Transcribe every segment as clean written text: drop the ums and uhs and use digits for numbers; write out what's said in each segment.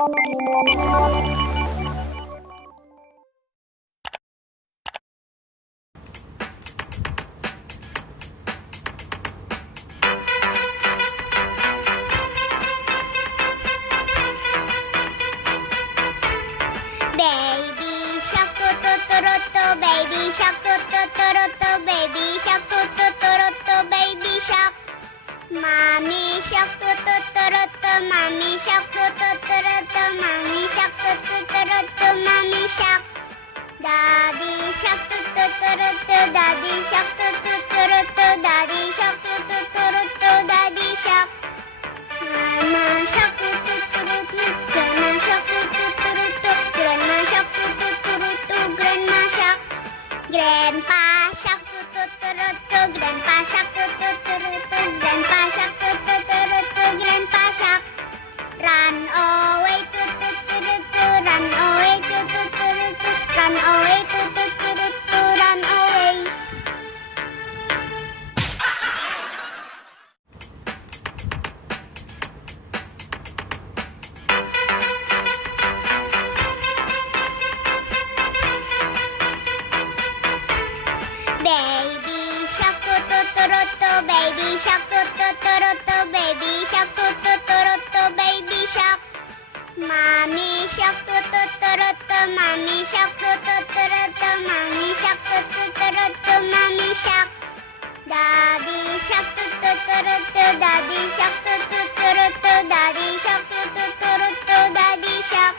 Baby shark to to to ro to, baby shark to to to ro to, baby shark to to to ro to, baby shark. Mommy shark to to to ro to, mommy shark to to to ro to, mommy shark to to to ro to, mommy shark. Daddy shark to to to ro to, daddy shark to to to ro to, daddy shark to to to ro to, daddy shark. Mama shark to to to ro to, grandma shark to to to ro to, grandma shark to to to ro to, grandma shark. Grandpa shark to to to ro to, grandpa shark to to to ro to, grandpa shark to to to ro to, grandpa shark. Run away to to to ro to, run away to to to ro to, run away to to to ro to, run away. Baby shark to to to ro to, baby shark to to to ro to, baby shark to to to ro to, baby shark. Mommy shark to to to ro to, mommy shark to to to ro to, mommy shark to to to ro to, mommy shark. Daddy shark to to to ro to, daddy shark to to to ro to, daddy shark to to to ro to, daddy shark.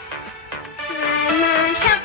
Mama shark